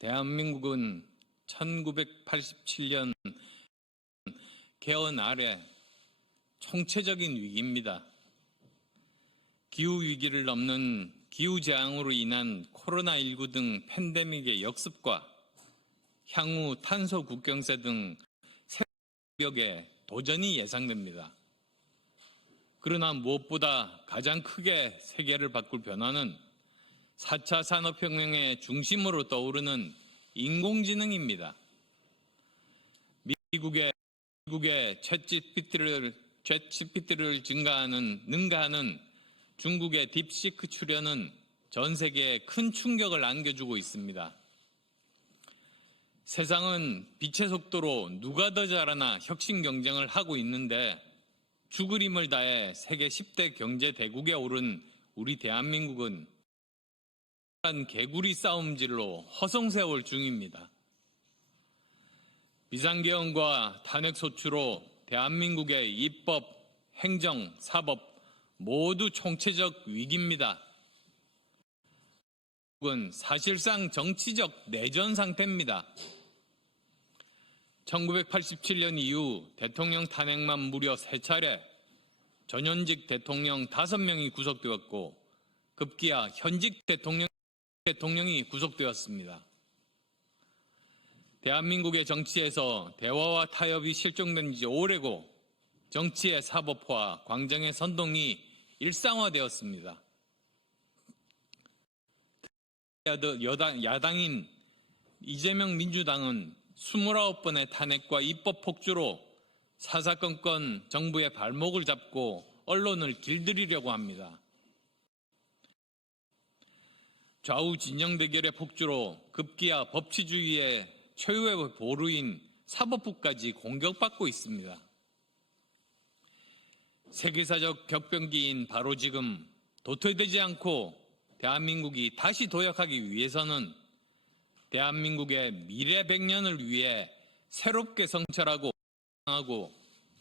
대한민국은 1987년 개헌 아래 총체적인 위기입니다. 기후위기를 넘는 기후재앙으로 인한 코로나19 등 팬데믹의 역습과 향후 탄소 국경세 등 새벽의 도전이 예상됩니다. 그러나 무엇보다 가장 크게 세계를 바꿀 변화는 4차 산업혁명의 중심으로 떠오르는 인공지능입니다. 미국의 챗GPT를 능가하는 중국의 딥시크 출현은 전 세계에 큰 충격을 안겨주고 있습니다. 세상은 빛의 속도로 누가 더 잘하나 혁신 경쟁을 하고 있는데 죽을 힘을 다해 세계 10대 경제 대국에 오른 우리 대한민국은 개구리 싸움질로 허송세월 중입니다. 비상계엄과 탄핵소추로 대한민국의 입법, 행정, 사법 모두 총체적 위기입니다. 한국은 사실상 정치적 내전 상태입니다. 1987년 이후 대통령 탄핵만 무려 3차례, 전현직 대통령 5명이 구속되었고 급기야 현직 대통령이 구속되었습니다. 대한민국의 정치에서 대화와 타협이 실종된 지 오래고 정치의 사법화, 광정의 선동이 일상화되었습니다. 야당인 이재명 민주당은 29번의 탄핵과 입법 폭주로 사사건건 정부의 발목을 잡고 언론을 길들이려고 합니다. 좌우 진영 대결의 폭주로 급기야 법치주의의 최후의 보루인 사법부까지 공격받고 있습니다. 세계사적 격변기인 바로 지금 도태되지 않고 대한민국이 다시 도약하기 위해서는 대한민국의 미래 100년을 위해 새롭게 성찰하고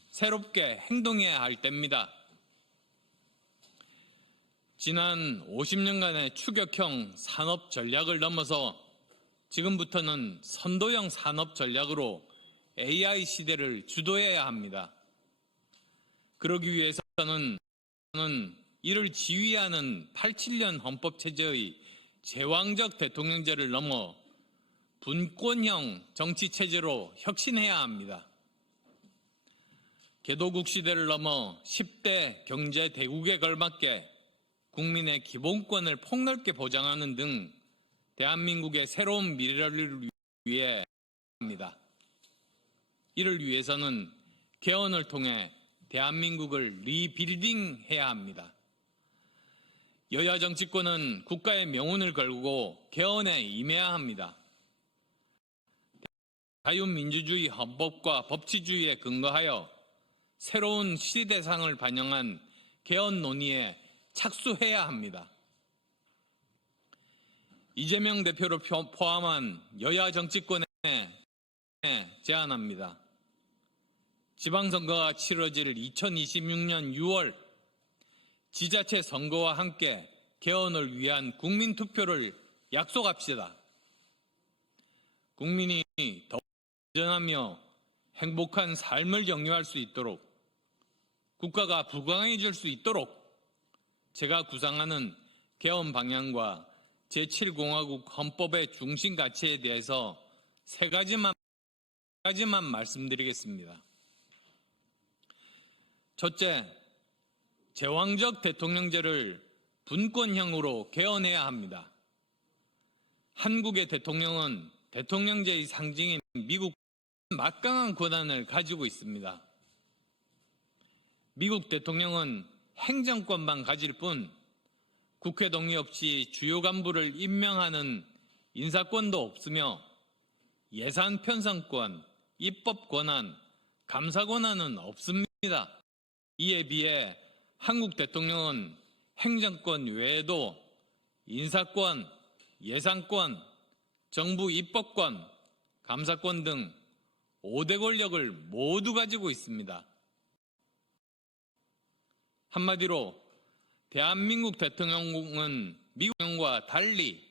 새롭게 행동해야 할 때입니다. 지난 50년간의 추격형 산업 전략을 넘어서 지금부터는 선도형 산업 전략으로 AI 시대를 주도해야 합니다. 그러기 위해서는 이를 지휘하는 87년 헌법체제의 제왕적 대통령제를 넘어 분권형 정치체제로 혁신해야 합니다. 개도국 시대를 넘어 10대 경제 대국에 걸맞게 국민의 기본권을 폭넓게 보장하는 등 대한민국의 새로운 미래를 위해 합니다. 이를 위해서는 개헌을 통해 대한민국을 리빌딩해야 합니다. 여야 정치권은 국가의 명운을 걸고 개헌에 임해야 합니다. 자유민주주의 헌법과 법치주의에 근거하여 새로운 시대상을 반영한 개헌 논의에 착수해야 합니다. 이재명 대표를 포함한 여야 정치권에 제안합니다. 지방선거가 치러질 2026년 6월 지자체 선거와 함께 개헌을 위한 국민투표를 약속합시다. 국민이 더 안전하며 행복한 삶을 영유할 수 있도록 국가가 부강해질 수 있도록 제가 구상하는 개헌 방향과 제7공화국 헌법의 중심 가치에 대해서 세 가지만 말씀드리겠습니다. 첫째, 제왕적 대통령제를 분권형으로 개헌해야 합니다. 한국의 대통령은 대통령제의 상징인 미국 막강한 권한을 가지고 있습니다. 미국 대통령은 행정권만 가질 뿐 국회 동의 없이 주요 간부를 임명하는 인사권도 없으며 예산 편성권, 입법 권한, 감사 권한은 없습니다. 이에 비해 한국 대통령은 행정권 외에도 인사권, 예산권, 정부 입법권, 감사권 등 5대 권력을 모두 가지고 있습니다. 한마디로 대한민국 대통령은 미국 대통령과 달리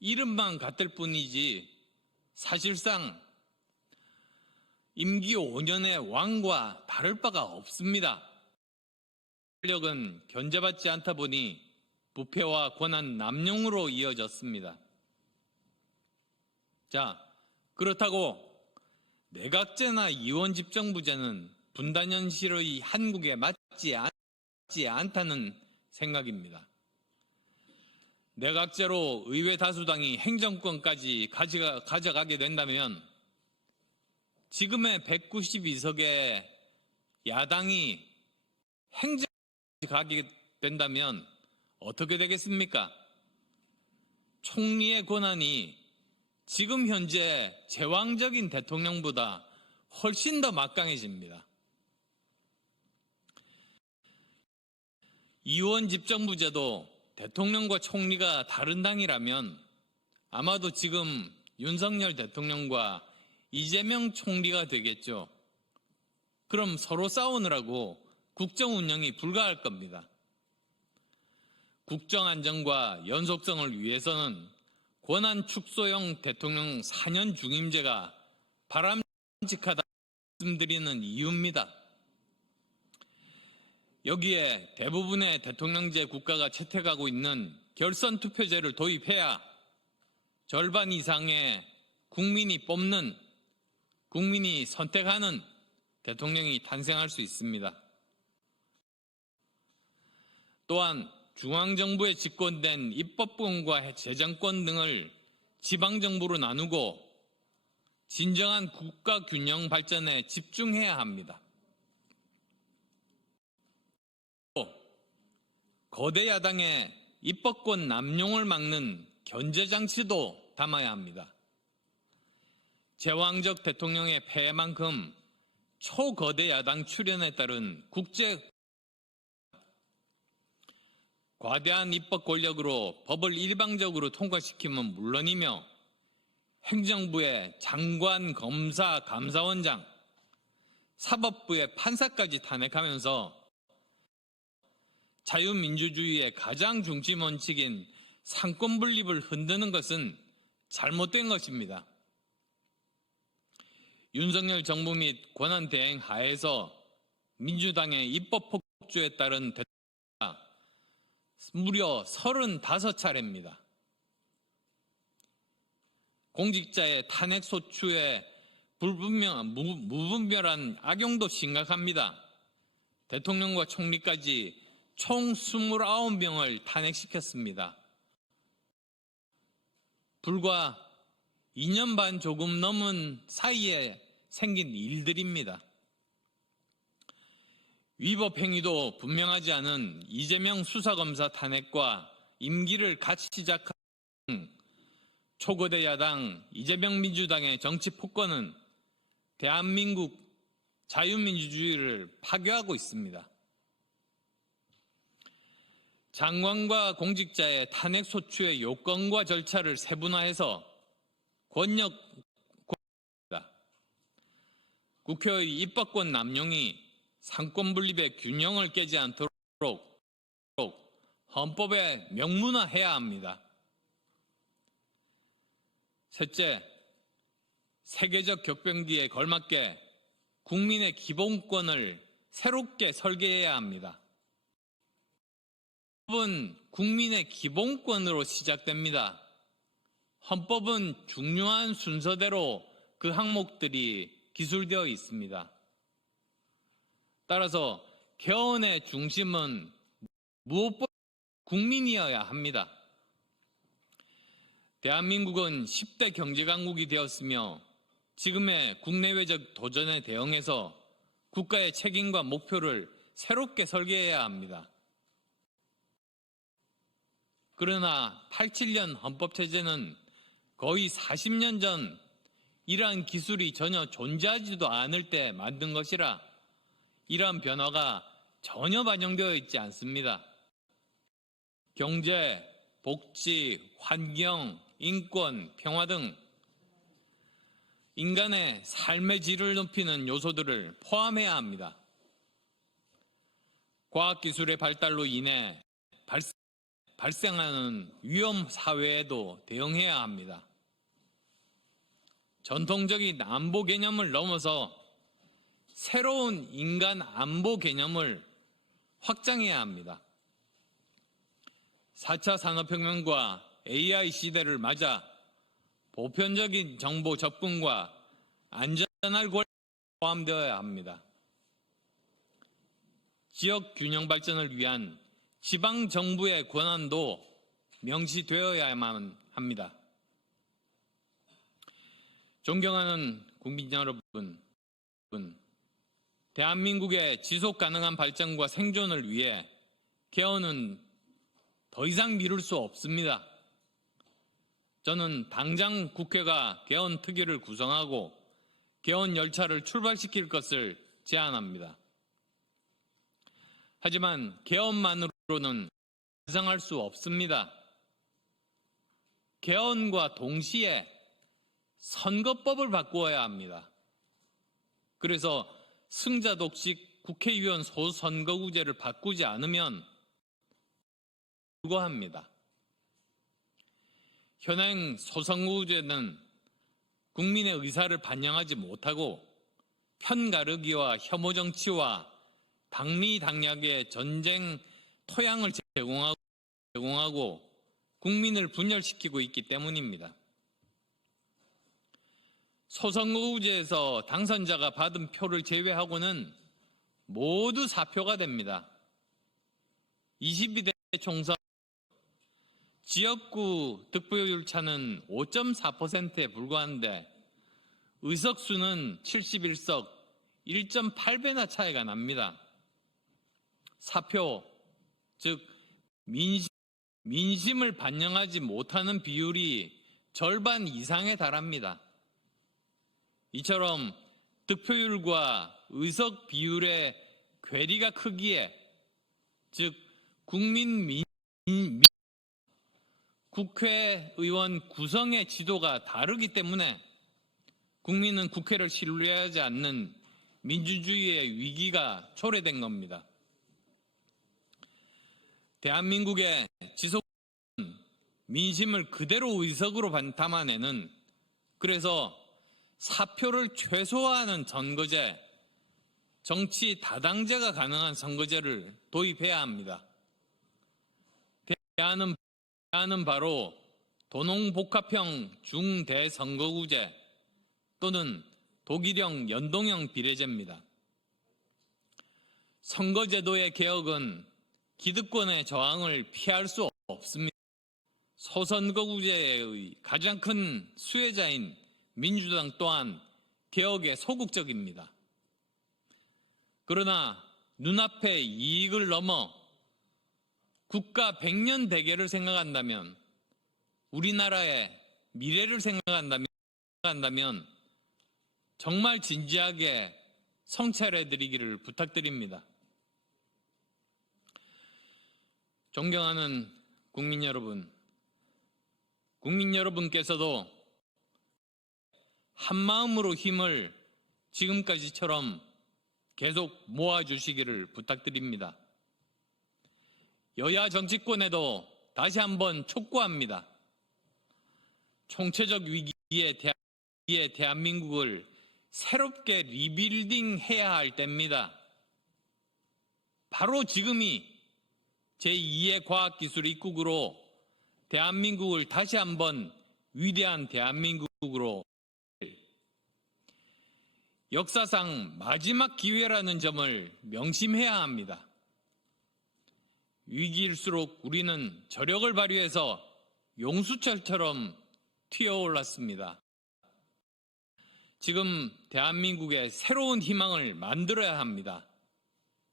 이름만 같을 뿐이지 사실상 임기 5년의 왕과 다를 바가 없습니다. 권력은 견제받지 않다 보니 부패와 권한 남용으로 이어졌습니다. 자, 그렇다고 내각제나 이원집정부제는 분단 현실의 한국에 맞지 않다는 생각입니다. 내각제로 의회 다수당이 행정권까지 가져가게 된다면 지금의 192석의 야당이 행정까지 가게 된다면 어떻게 되겠습니까? 총리의 권한이 지금 현재 제왕적인 대통령보다 훨씬 더 막강해집니다. 이원 집정부제도 대통령과 총리가 다른 당이라면 아마도 지금 윤석열 대통령과 이재명 총리가 되겠죠. 그럼 서로 싸우느라고 국정 운영이 불가할 겁니다. 국정 안정과 연속성을 위해서는 권한 축소형 대통령 4년 중임제가 바람직하다 말씀드리는 이유입니다. 여기에 대부분의 대통령제 국가가 채택하고 있는 결선 투표제를 도입해야 절반 이상의 국민이 뽑는, 국민이 선택하는 대통령이 탄생할 수 있습니다. 또한 중앙정부에 집권된 입법권과 재정권 등을 지방정부로 나누고 진정한 국가균형 발전에 집중해야 합니다. 거대 야당의 입법권 남용을 막는 견제장치도 담아야 합니다. 제왕적 대통령의 폐해만큼 초거대 야당 출현에 따른 과대한 입법 권력으로 법을 일방적으로 통과시키면 물론이며 행정부의 장관, 검사, 감사원장, 사법부의 판사까지 탄핵하면서 자유민주주의의 가장 중심 원칙인 상권 분립을 흔드는 것은 잘못된 것입니다. 윤석열 정부 및 권한 대행 하에서 민주당의 입법 폭주에 따른 대통령이 무려 35차례입니다. 공직자의 탄핵 소추에 무분별한 악용도 심각합니다. 대통령과 총리까지 총 29명을 탄핵시켰습니다. 불과 2년 반 조금 넘은 사이에 생긴 일들입니다. 위법 행위도 분명하지 않은 이재명 수사검사 탄핵과 임기를 같이 시작한 초거대 야당 이재명 민주당의 정치 폭거는 대한민국 자유민주주의를 파괴하고 있습니다. 장관과 공직자의 탄핵 소추의 요건과 절차를 세분화해서 국회의 입법권 남용이 상권 분립의 균형을 깨지 않도록 헌법에 명문화해야 합니다. 셋째, 세계적 격변기에 걸맞게 국민의 기본권을 새롭게 설계해야 합니다. 헌법은 국민의 기본권으로 시작됩니다. 헌법은 중요한 순서대로 그 항목들이 기술되어 있습니다. 따라서 개헌의 중심은 무엇보다 국민이어야 합니다. 대한민국은 10대 경제강국이 되었으며 지금의 국내외적 도전에 대응해서 국가의 책임과 목표를 새롭게 설계해야 합니다. 그러나 87년 헌법체제는 거의 40년 전 이러한 기술이 전혀 존재하지도 않을 때 만든 것이라 이러한 변화가 전혀 반영되어 있지 않습니다. 경제, 복지, 환경, 인권, 평화 등 인간의 삶의 질을 높이는 요소들을 포함해야 합니다. 과학기술의 발달로 인해 발생하는 위험 사회에도 대응해야 합니다. 전통적인 안보 개념을 넘어서 새로운 인간 안보 개념을 확장해야 합니다. 4차 산업혁명과 AI 시대를 맞아 보편적인 정보 접근과 안전할 권리가 포함되어야 합니다. 지역 균형 발전을 위한 지방정부의 권한도 명시되어야만 합니다. 존경하는 국민 여러분, 대한민국의 지속 가능한 발전과 생존을 위해 개헌은 더 이상 미룰 수 없습니다. 저는 당장 국회가 개헌 특위를 구성하고 개헌 열차를 출발시킬 것을 제안합니다. 하지만 개헌만으로는 완성할 수 없습니다. 개헌과 동시에 선거법을 바꾸어야 합니다. 그래서 승자 독식 국회의원 소선거구제를 바꾸지 않으면 불구합니다. 현행 소선거구제는 국민의 의사를 반영하지 못하고 편가르기와 혐오 정치와 당리당략의 전쟁 토양을 제공하고 국민을 분열시키고 있기 때문입니다. 소선거구제에서 당선자가 받은 표를 제외하고는 모두 사표가 됩니다. 22대 총선 지역구 득표율 차는 5.4%에 불과한데 의석수는 71석, 1.8배나 차이가 납니다. 사표, 즉 민심을 반영하지 못하는 비율이 절반 이상에 달합니다. 이처럼 득표율과 의석 비율의 괴리가 크기에, 즉 국회의원 구성의 지도가 다르기 때문에 국민은 국회를 신뢰하지 않는 민주주의의 위기가 초래된 겁니다. 대한민국의 지속 민심을 그대로 의석으로 담아내는, 그래서 사표를 최소화하는 선거제, 정치 다당제가 가능한 선거제를 도입해야 합니다. 대안은 바로 도농복합형 중대선거구제 또는 독일형 연동형 비례제입니다. 선거제도의 개혁은 기득권의 저항을 피할 수 없습니다. 소선거구제의 가장 큰 수혜자인 민주당 또한 개혁에 소극적입니다. 그러나 눈앞의 이익을 넘어 국가 100년 대계를 생각한다면, 우리나라의 미래를 생각한다면 정말 진지하게 성찰해드리기를 부탁드립니다. 존경하는 국민 여러분께서도 한마음으로 힘을 지금까지처럼 계속 모아주시기를 부탁드립니다. 여야 정치권에도 다시 한번 촉구합니다. 총체적 위기에 대한민국을 새롭게 리빌딩해야 할 때입니다. 바로 지금이 제2의 과학기술 입국으로 대한민국을 다시 한번 위대한 대한민국으로, 역사상 마지막 기회라는 점을 명심해야 합니다. 위기일수록 우리는 저력을 발휘해서 용수철처럼 튀어올랐습니다. 지금 대한민국의 새로운 희망을 만들어야 합니다.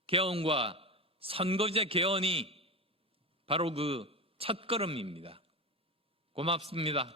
개헌과 선거제 개헌이 바로 그 첫걸음입니다. 고맙습니다.